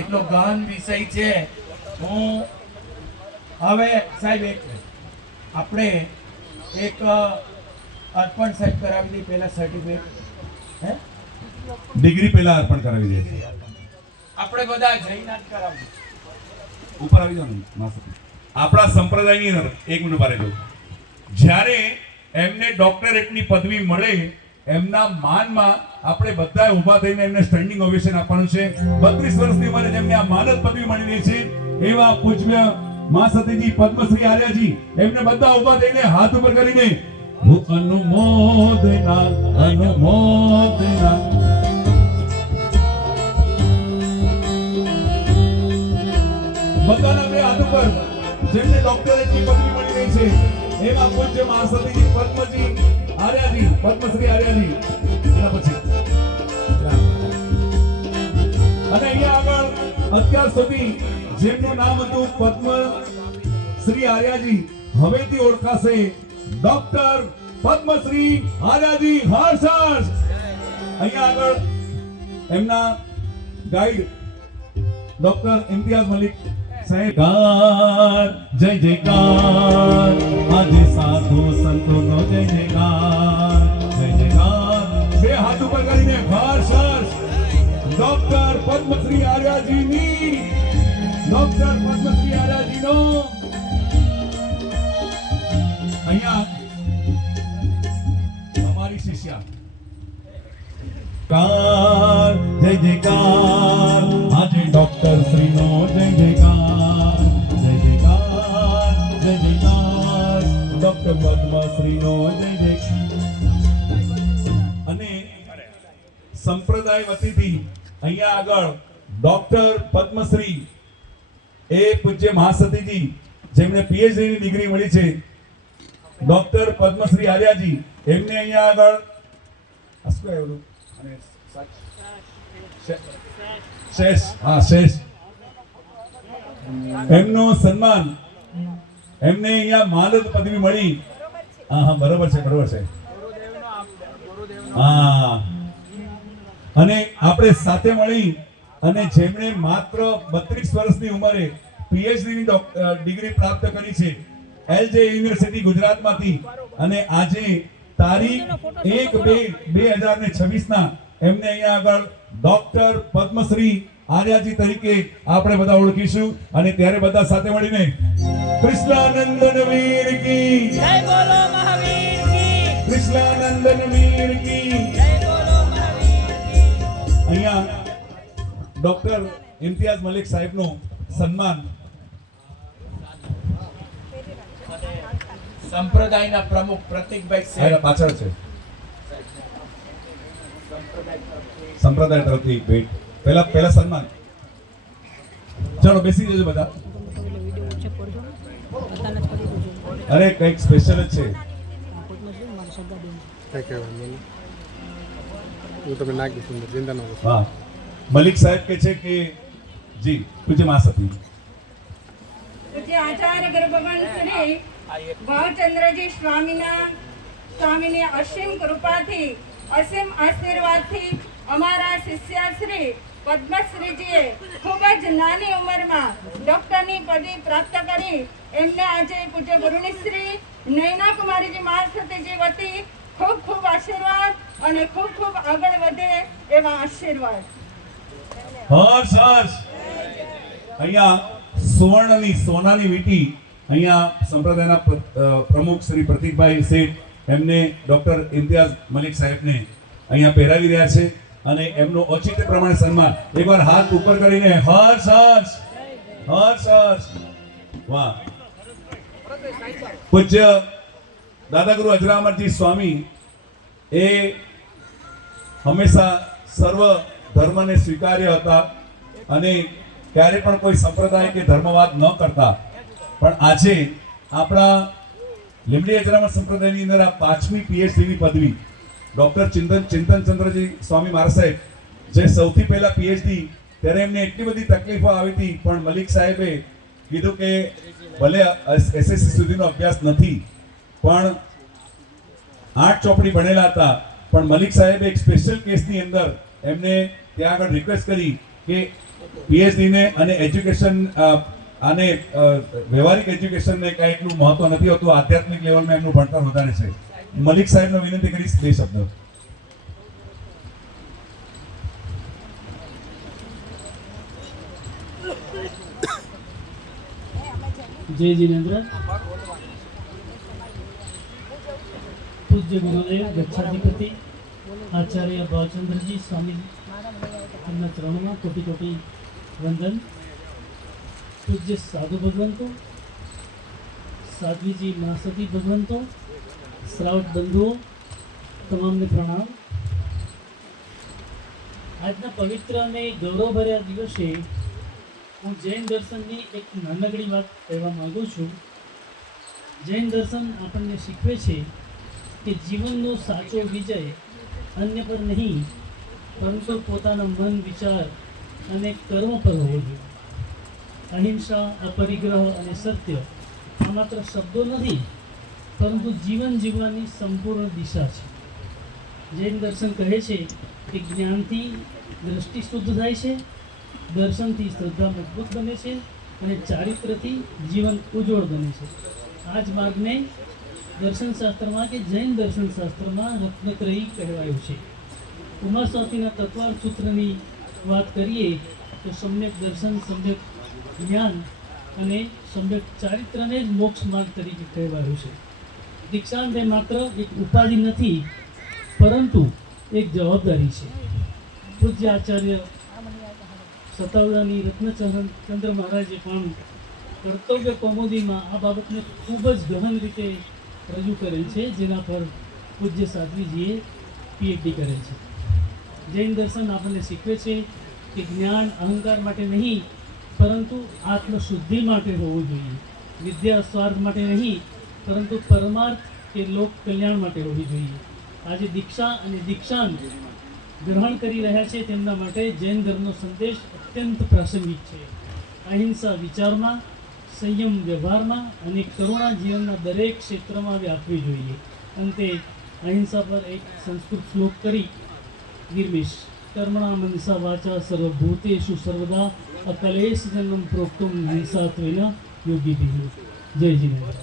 એટલો ગહન વિષય છે. હું હવે સાહેબ આપણે એક અર્પણ સાહેબ કરાવી દઈએ પહેલા સર્ટિફિકેટ હે ડિગ્રી પહેલા અર્પણ કરાવી દે છે. આપણે બધા જઈને જ કરાવીએ. ઉપર આવી જાવ ને માસ્ટર. આપણા સંપ્રદાયની અંદર એક મિનિટ બારે જો જ્યારે એમને ડોક્ટરેટની પદવી મળે એમના માનમાં આપણે બધા ઊભા થઈને એમને સ્ટેન્ડિંગ ઓવેશન આપવાનું છે. 32 વર્ષની ઉંમરે જેમને આ માનદ પદવી મળી રહી છે એવા પૂજ્ય મા સતીજી પદ્મશ્રી આર્યજી એમને બધા ઊભા થઈને હાથ ઉપર કરીને અનુમોદના અનુમોદના બધાના બે હાથ ઉપર જેમને ડોક્ટરેટની પદવી મળી રહી છે એવા પૂજ્ય મા સતીજી પદ્મજી આર્યજી પદ્મશ્રી આર્યજી એના પછી અને અહીંયા આગળ અત્યાર સુધી જેમનું નામ હતું પદ્મશ્રી આર્યજી હવેથી ઓળખાશે ડોક્ટર પદ્મશ્રી આર્યજી હર્ષ. અહીંયા આગળ એમના ગાઈડ ડોક્ટર ઇમ્તિયાઝ મલિક સાહેબ જય જયકાર આજે સાધુ સંતોનો જય જયકાર જય જયકાર બે હાથ ઉપર કરીને હર્ષ ડોક્ટર પદ્મશ્રી આર્યજીની ડોક્ટર પદ્મશ્રી આર્યજીનો અહીંયા અમારી શિષ્યા જય જયકાર આજે ડોક્ટર શ્રીનો જય જયકાર જય જયકાર જય જયકાર ડોક્ટર પદ્મશ્રીનો જય જયકાર. અને સંપ્રદાય વતીથી અહીંયા આગળ ડોક્ટર પદ્મશ્રી એ પૂજ્ય મહાસતીજી જેમને પીએચડી ની ડિગ્રી મળી છે ડોક્ટર પદ્મશ્રી આર્યજી એમને અહીંયા આગળ અસ્કો આવ્યું અને શેષ એમનું સન્માન એમને અહીંયા માનદ પદવી મળી. હા બરોબર છે હા. અને આપણે સાથે મળી અને જેમણે માત્ર 32 વર્ષની ઉંમરે પીએચડી ની ડિગ્રી પ્રાપ્ત કરી છે એલજે યુનિવર્સિટી ગુજરાતમાંથી અને આજે તારીખ 1/2/2026 ના એમને અહીંયા આગળ ડોક્ટર પદ્મશ્રી આર્યજી તરીકે આપણે બધા ઓળખીશું. અને ત્યારે બધા સાથે મળીને કૃષ્ણાનંદન વીર કી જય બોલો મહાવીર કી કૃષ્ણાનંદન વીર કી જય બોલો મહાવીર કી. અહીંયા ડોક્ટર ઇમ્તિયાઝ મલિક સાહેબનું સન્માન સંપ્રદાયના પ્રમુખ પ્રતિકભાઈ અહીંયા પાછળ છે સંપ્રદાય તરફથી ભેટ. પહેલા સન્માન. ચલો બેસી જજો બધા. અરે કઈક સ્પેશિયલ જ છે. હા મલિક સાહેબ કે છે કે જી પૂજ્ય મા સતી પૂજ્ય આચાર્ય ગુરુ ભગવાન શ્રી ભાવચંદ્રજી સ્વામીની અસીમ કૃપાથી અસીમ આશીર્વાદથી અમારા શિષ્ય શ્રી પદ્મશ્રીજીએ ખૂબ જ નાની ઉંમરમાં ડોક્ટરની પદવી પ્રાપ્ત કરી એમને આજે પૂજ્ય ગુરુની શ્રી નૈના કુમારીજી મહાસતીજી વતી ખૂબ ખૂબ આશીર્વાદ અને ખૂબ ખૂબ આગળ વધે એવા આશીર્વાદ. હર્ષ અહીંયા સોનાની વીંટી અહીંયા સંપ્રદાયના પ્રમુખ શ્રી પ્રતિકભાઈ શેઠ એમને ડોક્ટર ઇમ્તિયાઝ મલિક સાહેબને અહીંયા પહેરાવી રહ્યા છે અને એમનું ઔચિત્ય પ્રમાણે સન્માન. એકવાર હાથ ઉપર કરીને હર્ષ. વાહ. પૂજ્ય દાદાગુરુ અજરામરજી સ્વામી એ હંમેશા સર્વ ધર્મને સ્વીકાર્ય હતા અને ક્યારે પણ કોઈ સંપ્રદાય કે ધર્મવાદ ન કરતા. પણ આજે આપણા લીમડી અજરામર સંપ્રદાયની અંદર આ 5મી પીએચડીની પદવી ડોક્ટર ચિંતનચંદ્રજી સ્વામી મહારાજ સાહેબ જે સૌથી પહેલા પીએચડી ત્યારે એમને એટલી બધી તકલીફો આવી હતી પણ મલિક સાહેબે કીધું કે ભલે એસએસસી સુધીનો અભ્યાસ નથી પણ 8 ચોપડી ભણેલા હતા પણ મલિક સાહેબે એક સ્પેશિયલ કેસની અંદર એમને ત્યાં આગળ રિક્વેસ્ટ કરી કે PhD ને અને એજ્યુકેશન અને વ્યવહારિક એજ્યુકેશનને કાંઈ એટલું મહત્વ નથી હોતું, આધ્યાત્મિક લેવલમાં એમનું ભણતર વધારે છે. મલિક સાહેબને વિનંતી કરીશ 2 શબ્દ. जय जिनेन्द्र. पूज्य गुरुदेव गच्छाधिपति आचार्य भावचंद्र जी स्वामी एमना चरणों में कोटि कोटि वंदन. पूज्य साधु भगवंतो, साध्वी जी महासती भगवंतो, श्रावक बंधुओं तमाम ने प्रणाम. આજના પવિત્ર અને ગૌરવભર્યા દિવસે હું જૈન દર્શનની એક નાનકડી વાત કહેવા માગું છું. જૈન દર્શન આપણને શીખવે છે કે જીવનનો સાચો વિજય અન્ય પર નહીં પરંતુ પોતાના મન, વિચાર અને કર્મ પર હોવો જોઈએ. અહિંસા, અપરિગ્રહ અને સત્ય આ માત્ર શબ્દો નથી પરંતુ જીવન જીવવાની સંપૂર્ણ દિશા છે. જૈન દર્શન કહે છે કે જ્ઞાનથી દ્રષ્ટિ શુદ્ધ થાય છે, દર્શનથી શ્રદ્ધા મજબૂત બને છે અને ચારિત્રથી જીવન ઉજ્જવળ બને છે. આ જ માર્ગને દર્શનશાસ્ત્રમાં કે જૈન દર્શનશાસ્ત્રમાં રત્નત્રયી કહેવાયું છે. ઉમા સ્વામીના તત્વાર્થ સૂત્રની વાત કરીએ તો સમ્યક દર્શન, સમ્યક જ્ઞાન અને સમ્યક ચારિત્રને જ મોક્ષ માર્ગ તરીકે કહેવાયું છે. દીક્ષાંત એ માત્ર એક ઉપાધિ નથી પરંતુ એક જવાબદારી છે. પૂજ્ય આચાર્ય સતાવડાની રત્નચંદ્ર મહારાજે પણ કર્તવ્ય કૌમુદીમાં આ બાબતને ખૂબ જ ગહન રીતે રજૂ કરેલ છે, જેના પર પૂજ્ય સાધ્વીજીએ PhD કરેલ છે. જૈન દર્શન આપણને શીખવે છે કે જ્ઞાન અહંકાર માટે નહીં પરંતુ આત્મશુદ્ધિ માટે હોવું જોઈએ. વિદ્યા સ્વાર્થ માટે નહીં પરંતુ પરમાર્થ કે લોક કલ્યાણ માટે હોવી જોઈએ. આજે દીક્ષા અને દીક્ષાંત ગ્રહણ કરી રહ્યા છે તેમના માટે જૈન ધર્મનો સંદેશ અત્યંત પ્રાસંગિક છે. અહિંસા વિચારમાં, સંયમ વ્યવહારમાં અને કરુણા જીવનના દરેક ક્ષેત્રમાં વ્યાપવી જોઈએ. અંતે અહિંસા પર એક સંસ્કૃત શ્લોક કરી ગિરમીશ કર્મણા મનસા વાચા સર્વભૂતેષુ સર્વદા અકલેશ જન્મ પ્રોક્તુમ હિંસાત્વેન યોગીભિઃ. જય જીનેન્દ્ર.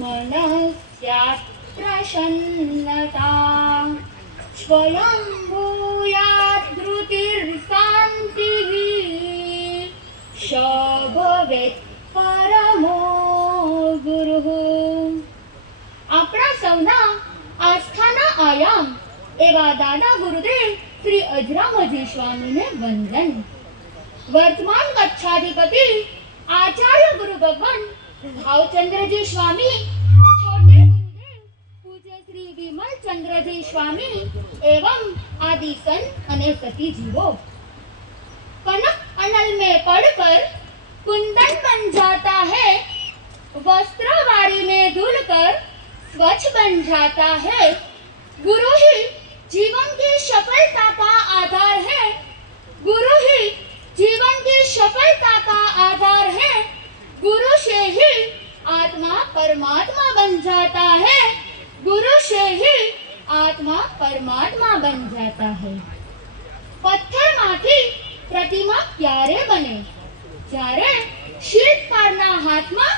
मनस्यात् प्रसन्नता स्वयं भूयात् धृतिर्शान्तिः स भवेत् परमो गुरुः. આપણા સૌના આસ્થાના આયામ એવા દાદા ગુરુદેવ શ્રી અજરામજી સ્વામીને વંદન. વર્તમાન કચ્છાધિપતિ આચાર્ય ગુરુ ભગવાન ભાવચંદ્રજી સ્વામી, છોટે ગુરુદેવ પૂજ્ય શ્રી વિમલ ચંદ્રજી સ્વામી एवं आदि संत અને સતી જીવો. कनक अनल में पड़कर कुंदन बन जाता है, वस्त्र वारी में धुलकर स्वच्छ बन जाता है. गुरु ही जीवन की सफलता का आधार है. गुरु ही जीवन की सफलता का आधार है. गुरु से ही आत्मा परमात्मा बन जाता है. गुरु से ही आत्मा परमात्मा बन जाता है. पत्थर माथी प्रतिमा क्यारे बने? જ્યારે શિલ્પકારના હાથમાં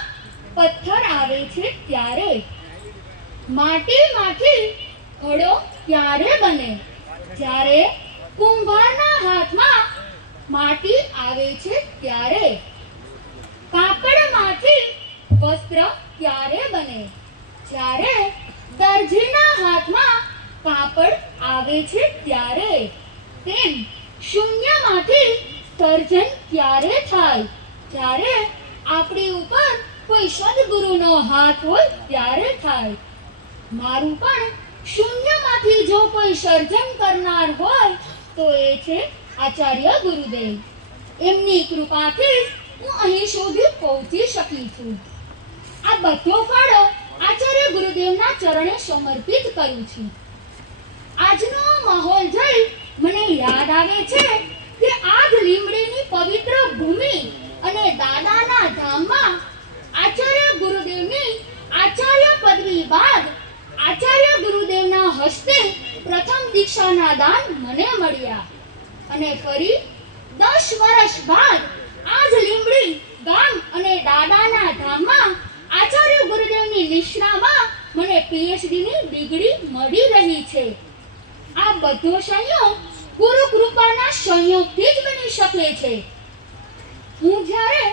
પથ્થર આવે છે ત્યારે. માટીમાંથી ઘડો ક્યારે બને? જ્યારે કુંભારના હાથમાં માટી આવે છે ત્યારે. કાપડમાંથી વસ્ત્ર ક્યારે બને? જ્યારે દરજીના હાથમાં કાપડ આવે છે ત્યારે. તેમ શૂન્યમાંથી સર્જન ક્યારે થાય? જ્યારે આપણી ઉપર કોઈ સદગુરુનો હાથ હોય ત્યારે થાય. મારું પણ શૂન્યમાંથી જો કોઈ સર્જન કરનાર હોય તો એ છે આચાર્ય ગુરુદેવ. એમની કૃપાથી હું અહીં સુધી પહોંચી શકી છું. આ બધો ફાળો આચાર્ય ગુરુદેવના ચરણે સમર્પિત કરું છું. આજનો માહોલ જોઈ મને યાદ આવે છે કે આજ લીમડીની પવિત્ર ભૂમિ અને દાદાના ધામમાં આચાર્ય ગુરુદેવની દીક્ષાના દાન મને મળ્યા અને ફરી 10 વર્ષ બાદ આજ લીંબડી ગામ અને દાદાના ધામમાં આચાર્ય ગુરુદેવની નિષ્ણામાં મને PhD ની ડિગ્રી મળી રહી છે. આ બધો સંયોગ ગુરુ કૃપાના સંયોગથી જ બની શકે છે. હું જ્યારે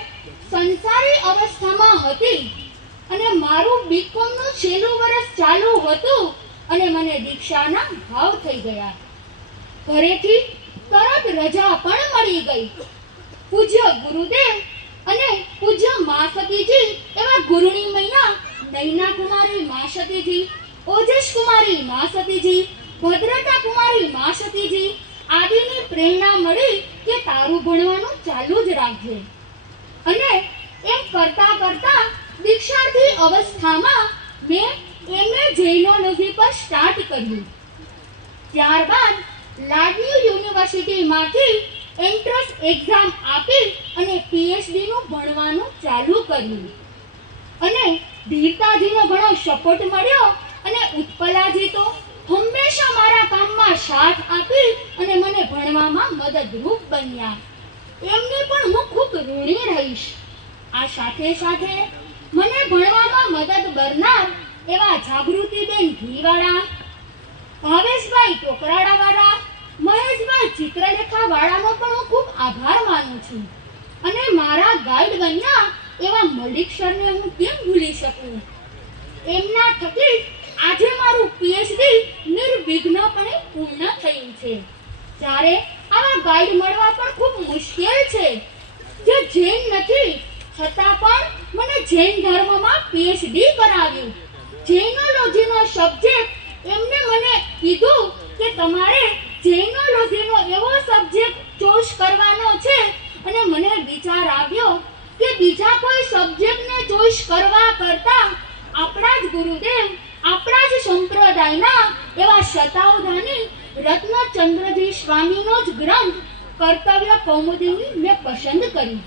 સંસારી અવસ્થામાં હતી અને મારું BCom નું છેલ્લું વર્ષ ચાલુ હતું અને મને દીક્ષાના ભાવ થઈ ગયા. ઘરેથી તરત રજા પણ મળી ગઈ. પૂજ્ય ગુરુદેવ અને પૂજ્ય માસતીજી એવા ગુરુની મૈયા નૈના કુમારી માસતીજી, ઓજસ કુમારી માસતીજી, ભદ્રતા કુમારી માસતીજી આદિની પ્રેરણા મળી કે તારું ભણવાનું ચાલુ જ રાખજે. અને એમ કરતા કરતા દીક્ષાર્થી અવસ્થામાં મેં MA જૈનોલોજી પર સ્ટાર્ટ કર્યું. ત્યારબાદ લાડ્યુ યુનિવર્સિટીમાંથી એન્ટ્રન્સ એક્ઝામ આપી અને PhD નું ભણવાનું ચાલુ કર્યું. અને ધીરતાજીનો ઘણો સપોર્ટ મળ્યો અને ઉત્પલાજી તો હંમેશા મારા કામમાં સાથ આપી અને મને ભણવામાં મદદરૂપ બન્યા. એમની પણ હું ખૂબ ઋણી રહીશ. આ સાથે સાથે મને ભણવામાં મદદ કરનાર એવા જાગૃતિબેન ઘીવાળા, ભાવેશભાઈ ટોકરાડાવાળા, મહેશભાઈ ચિત્રલેખાવાળાનો પણ હું ખૂબ આભાર માનું છું. અને મારા ગાઈડ બન્યા એવા મલિક સરને હું કેમ ભૂલી શકું. એમના થકી આજે મારું PhD નિર્વિઘ્નપણે પૂર્ણ થયું છે. જ્યારે આવા ગાઈડ મળવા પણ ખૂબ મુશ્કેલ છે, જે જૈન નથી છતાં પણ મને જૈન ધર્મમાં PhD કરાવ્યું. જૈનોલોજીનો સબ્જેક્ટ એમને મને કીધું કે તમારે જૈનોલોજીનો એવો સબ્જેક્ટ ચોઈસ કરવાનો છે. અને મને વિચાર આવ્યો કે બીજા કોઈ સબ્જેક્ટને ચોઈસ કરવા કરતા આપણા જ ગુરુદેવ, આપણા જ સંપ્રદાયના એવા શતાવધાની રત્નચંદ્રજી સ્વામીનો જ ગ્રંથ કર્તવ્ય કૌમુદીની મેં પસંદ કરી.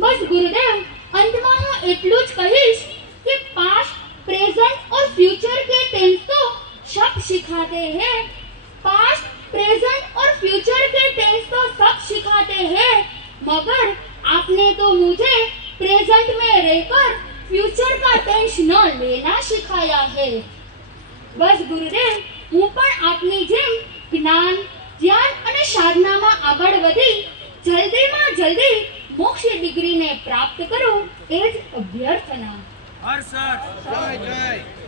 બસ ગુરુદેવ, અંતમાં હું એટલું જ કહીશ કે પાस्ट, प्रेजेंट और फ्यूचर के टेंस तो सब सिखाते हैं. पास्ट, प्रेजेंट और फ्यूचर के टेंस तो सब सिखाते हैं, मगर आपने तो मुझे प्रेजेंट में रहकर फ्यूचर का टेंस न लेना सिखाया है. बस गुरुदेव, હું પણ આપની જેમ જ્ઞાન, ધ્યાન અને સાધનામાં આગળ વધી જલ્દીમાં જલ્દી મોક્ષ ડિગ્રીને પ્રાપ્ત કરું એ જ અભ્યર્થના. હર્ષદ જય જય